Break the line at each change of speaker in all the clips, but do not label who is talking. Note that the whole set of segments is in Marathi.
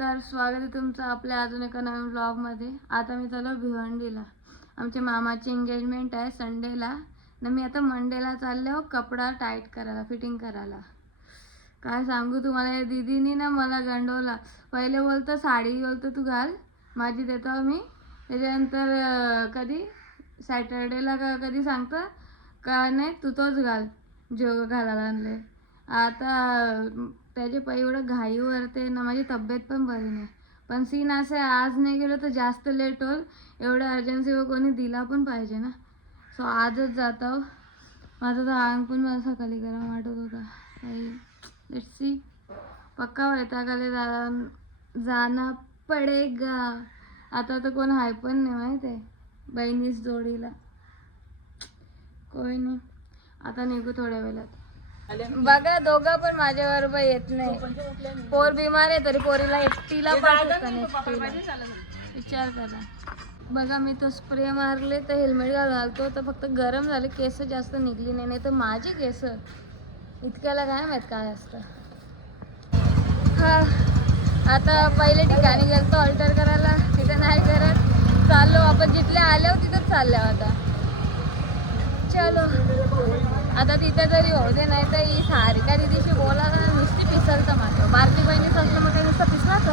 तर स्वागत आहे तुमचं आपल्या अजून एका नवीन ब्लॉगमध्ये आता मी चाललो भिवंडीला. आमच्या मामाची एंगेजमेंट आहे संडेला न मी आता मंडेला चालले हो कपडा टाईट करायला फिटिंग करायला. काय सांगू तुम्हाला या दीदीनी ना मला गंडवला. पहिले बोलतं साडी बोलतं तू घाल माझी देतो मी. त्याच्यानंतर कधी? सॅटर्डेला का कधी सांगतं? का नाही तू तोच घाल. जो घालायला आणले. आता त्याचे पै एवढं घाई वरते ना माझी तब्येत पण बरी नाही. पण सीन असं आहे आज नाही गेलो तर जास्त लेट होईल. एवढं अर्जन्सी कोणी दिला पण पाहिजे ना. सो आजच जातो माझं तर अंग पण मला सकाळी गरम वाटत होता. काही लेट्स सी पक्का वैतागाले जा जाना पडेगा. आता तर कोण हाय पण नाही माहीत आहे बहिणीच जोडीला. कोई नाही. आता निघू थोड्या वेळात. बघा दोघं पण माझ्या बरोबर येत नाही. पोर बिमार आहे तरी पोरीला एकटीला. विचार करा. बघा मी तो स्प्रे मारले तर हेल्मेट घालतो तर फक्त गरम झाले केस जास्त निघली नाही नाही तर माझी केस. इतक्याला काय माहीत काय असतं. हा आता पहिले ठिकाणी गेलतो अल्टर करायला तिथं नाही करत. चाललो आपण जिथले आले हो तिथंच चाललो आता. चलो. आता तिथे जरी होऊ दे नाही तर ही सारिका दिदीशी बोलायला नुसती पिसलतं माझं बारकी बहिणीच असलं मग काही नुसतं पिसलाच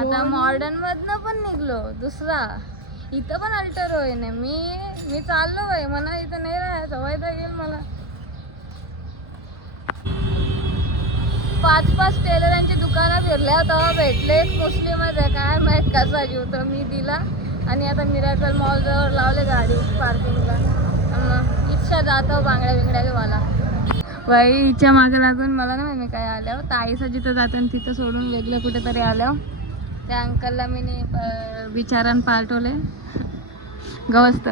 आता मॉडर्न मधनं पण निघलो दुसरा. इथं पण अल्टर होय ना मी मी चाललो बाई. मला इथं नाही राहायचं. वैदा येईल मला. पाच पाच टेलरांची दुकानं फिरल्या तेव्हा भेटले एक मुस्लिमच आहे काय माहीत कसा जीव तर मी दिला. आणि आता मिराकल मॉल जवळ लावले गाडी पार्किंगला रिक्षा जातो बांगड्या बिंगड्या घेवाला बाईच्या मागे लागून मला ना मी काय आल्यावर हो. ताईचं जिथं जातं तिथं सोडून वेगळं कुठेतरी आल्यावर हो. त्या अंकलला मी प- विचारान पाठवले. गवस्त.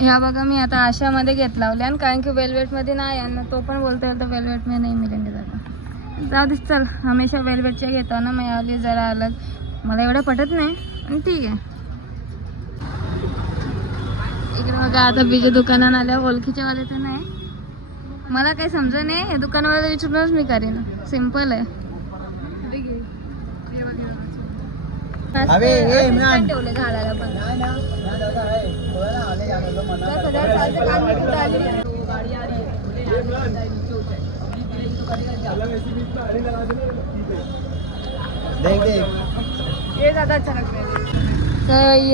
ह्या बघा मी आता आशामध्ये घेत लावले आणि कारण की वेल्वेटमध्ये नाही आणि तो पण बोलतो तर वेलवेटमध्ये नाही मिळेल जागा जाऊ दे चल. हमेशा वेल्वेटच्या घेतो ना मी आली जरा अलग. मला एवढं पटत नाही आणि ठीक आहे. इकडे बघा आता बीजे दुकानात आल्या ओळखीच्या वाले तर नाही. मला काही समज नाही हे दुकानवाला विचारूनच मी करेन. सिंपल आहे. ठेवले घालायला पण?
देख देख.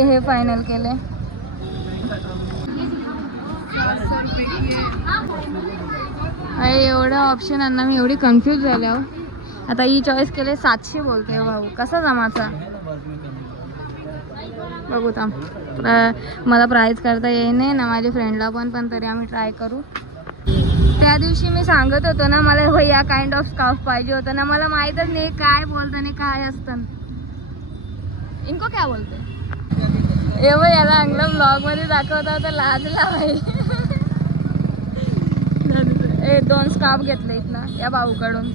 हे फायनल केले अरे एवढं ऑप्शन आणि मी एवढी कन्फ्यूज झाले हो. आता ही चॉईस केले सातशे बोलते भाऊ. कसा जमाचा? बघू थांब मला प्राईज करता येईने ना माझ्या फ्रेंडला पण पण तरी आम्ही ट्राय करू. त्या दिवशी मी सांगत होतो ना मला हो या काइंड ऑफ स्कार्फ पाहिजे होतं ना मला माहीतच नाही काय बोलतं नाही काय असतं. इनको क्या बोलते? ए याला अंगला ब्लॉगमध्ये दाखवता तर लाजला भाई हे दोन स्कार्फ घेतले इथनं या भाऊकडून.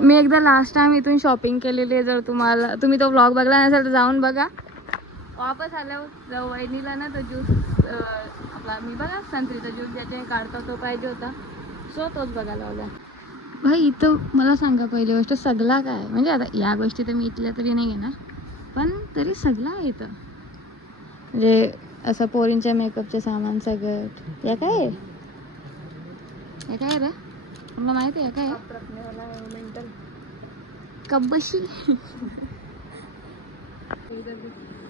मी एकदा लास्ट टाइम इथून शॉपिंग केलेली आहे जर तुम्हाला तुम्ही तो ब्लॉग बघला नसेल तर जाऊन बघा. वापस आल्यावर जाऊ वहिनीला ना तो ज्यूस आपला मी बघा संत्रीचा ज्यूस ज्याच्या काढतो तो पाहिजे होता. सो तोच बघायला लावला. भाई इथं मला सांगा पहिली गोष्ट सगळा काय? म्हणजे आता या गोष्टी तर मी इथल्या तरी नाही घेणार पण तरी सगळा आहे इथं. म्हणजे असं पोरींच्या मेकअपचे सामान सगळं या काय? हे काय आहे रे? मला माहिती आहे काय? आहे? कब्बशी.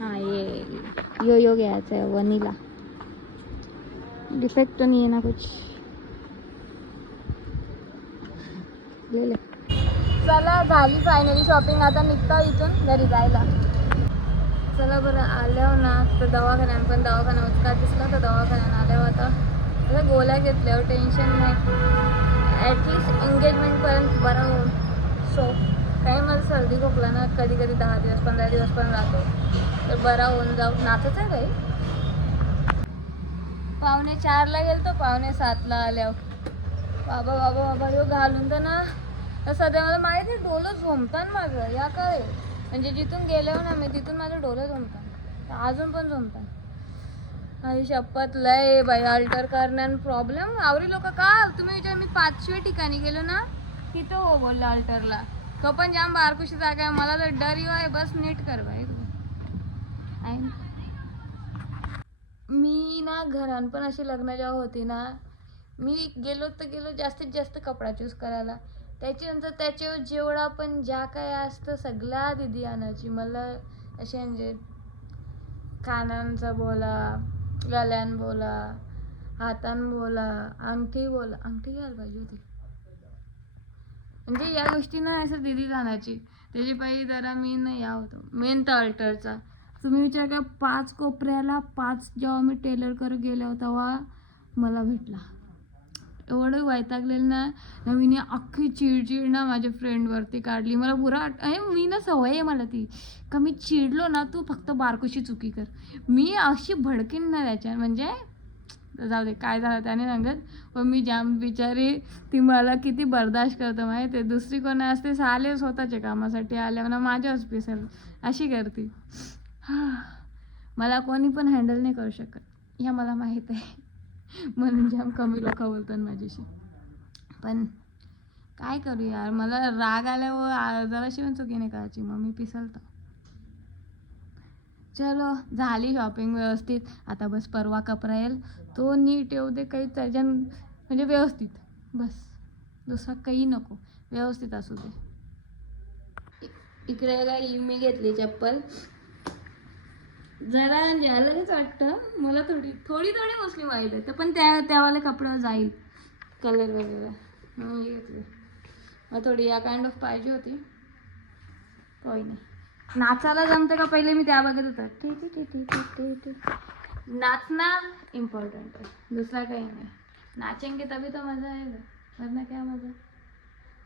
हा ये यो. यो घ्यायचा आहे वनीला. डिफेक्ट नाही आहे ना कुछ. ले ले चला झाली फायनली शॉपिंग आता निघता इथून घरी जायला. चला बरं आल्यावर ना तर दवाखान्यात पण दवाखाना उचका दिसला तर दवाखान्यात आल्यावर आता आता गोळ्या घेतल्यावर टेन्शन नाही. ॲटलिस्ट एंगेजमेंटपर्यंत बरा होऊन. सो काही मला सर्दी खोकला ना कधी कधी दहा दिवस पंधरा दिवस पण राहतो. तर बरा होऊन जाऊ. नाचत आहे काही पावणे चारला गेलतो पावणे सातला आल्यावर. बाबा बाबा बाबा ह्यो घालून तर ना. तर सध्या मला माहिती आहे डोलं झोमतान माझं. या काय? म्हणजे जिथून गेल्यावर ना मी तिथून माझं डोलं झोमतान अजून पण झोमतान आई शपथ लय बाई अल्टर करण्यान प्रॉब्लेम आवरी लोक का? तुम्ही विचार मी पाचव्या ठिकाणी गेलो ना तिथं हो बोललं अल्टरला तो पण जाम बारकुशी जागा आहे मला तर डर येऊ आहे. बस नीट कर बाई. तू मी ना घरान पण अशी लग्न जेव्हा होती ना मी गेलो तर गेलो जास्तीत जास्त कपडा चूज करायला. त्याच्यानंतर त्याच्यावर जेवढा पण ज्या काय असतं सगळ्या दिदी आणायची. मला असे म्हणजे कानांचा बोला गळ्यान बोला हातान बोला अंगठी बोला अंगठी घ्यायला पाहिजे होती. म्हणजे या गोष्टींना असं दिदी जाण्याची. त्याची पायी जरा मेन या होतो. मेन तर अल्टरचा तुम्ही विचार करा पाच कोपऱ्याला पाच जेव्हा मी टेलर कर गेलो तेव्हा मला भेटला. एवढं वैतागलेलं ना ना अख्खी चिडचिड ना माझ्या फ्रेंडवरती काढली. मला पुरा आठ- अरे मी ना सवय आहे मला ती. का मी चिडलो ना तू फक्त बारकोशी चुकी कर. मी अशी भडकीन ना त्याच्या म्हणजे जाऊ दे काय झालं त्याने सांगत. पण मी जाम बिचारी ती मला किती बर्दाश्त करतो माहिती आहे. दुसरी कोण असते आले स्वतःच्या कामासाठी आल्या म्हणा माझ्याच पिसल अशी करते. मला कोणी पण हँडल नाही करू शकत. ह्या मला माहीत आहे. म्हणून जाम कमी लोक बोलतात माझ्याशी. पण काय करू यार मला राग आल्यावर जराशी पण चुकी नाही करायची मग मी पिसलतो चलो झाली शॉपिंग व्यवस्थित. आता बस परवा कपडा येईल तो नीट येऊ दे काही त्याच्या म्हणजे व्यवस्थित. बस. दुसरा काही नको. व्यवस्थित असू दे. इकडे काय मी घेतली चप्पल. जरा झालंच वाटतं. मला थोडी थोडी थोडी मुस्लिम वाईब आहे तर पण त्या त्यावाले कपडा जाईल. कलर वगैरे. म्हणून घेतली मग थोडी या काइंड ऑफ पाहिजे होती. काही नाही. नाचायला जमतं का? पहिले मी त्या बघत होतं. ठीक ठीक ठीक ठीक नाचणं इम्पॉर्टंट आहे. दुसरा काही नाही. नाचेंगे तभी तो मजा आएगा. वरना काय मजा?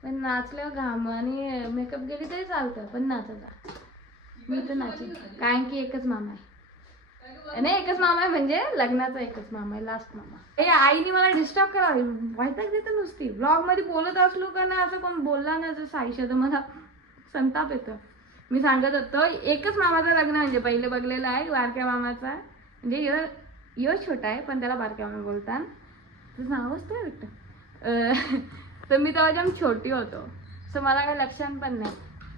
पण नाचल्यावर घाम आणि मेकअप गेली तरी चालतं पण नाचायचा मी तर नाचेन. कारण की एकच मामा आहे. नाही एकच मामा आहे म्हणजे लग्नाचा एकच मामा आहे लास्ट मामा. हे आईने मला डिस्टर्ब करावी वैताग देतं नुसती. ब्लॉगमध्ये बोलत असलो का ना असं कोण बोलला ना जसं आयुष्य तर मला संताप येतं. मी सांगत होतो एकच मामाचं लग्न म्हणजे पहिले बघलेलं आहे बारक्या मामाचा. म्हणजे यो यो छोटा आहे पण त्याला बारक्या मामा बोलतात. तुझं नावच तर वाटतं तर मी तेव्हा जाम छोटी होतो सो मला काही लक्षात पण नाही.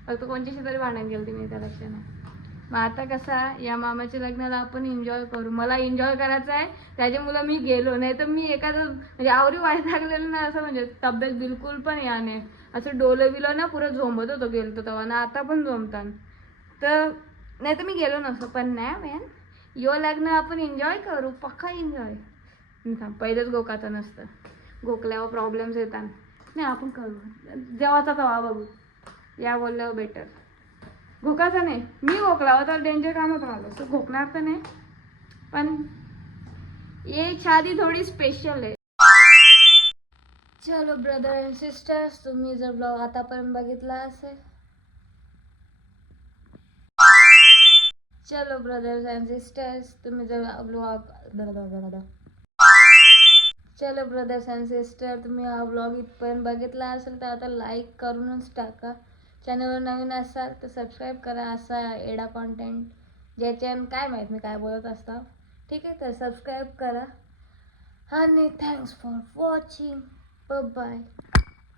फक्त कोणच्याशी तरी भांडण गेलं मी त्या लक्षात मग आता कसा या मामाच्या लग्नाला आपण एन्जॉय करू. मला एन्जॉय करायचं आहे त्याच्यामुळं मी गेलो. नाही तर मी एखादं म्हणजे आवरी वाईट लागलेलं ना असं म्हणजे तब्येत बिलकुल पण याने असं डोलं बिलं ना पुरं झोंबत होतो गेलतो तेव्हा. ना आता पण झोंबतान तर नाही तर मी गेलो नसतो. पण नाही मॅन यो लग्न आपण एन्जॉय करू पक्का एन्जॉय पहिलंच गोकाचं नसतं. गोकल्यावर प्रॉब्लेम्स येतात. नाही आपण करू. जेव्हाचा तेव्हा बघू. या बोलल्यावर बेटर घोकायचं नाही. मी घोकला तर डेंजर कामात राहिलो. सो घोकणार तर नाही. पण ये शादी थोडी स्पेशल आहे. चलो ब्रदर अँड सिस्टर्स तुम्ही जर ब्लॉग आतापर्यंत बघितला असेल. चलो ब्रदर्स अँड सिस्टर्स तुम्ही जर ब्लॉग चलो ब्रदर्स अँड सिस्टर तुम्ही हा ब्लॉग इथपर्यंत बघितला असेल तर आता लाईक करूनच टाका. चॅनलवर नवीन असाल तर सबस्क्राईब करा असा एडा कॉन्टेंट ज्याच्यान काय माहीत मी काय बोलत असता. ठीक आहे तर सबस्क्राईब करा. आणि थँक्स फॉर वॉचिंग बाय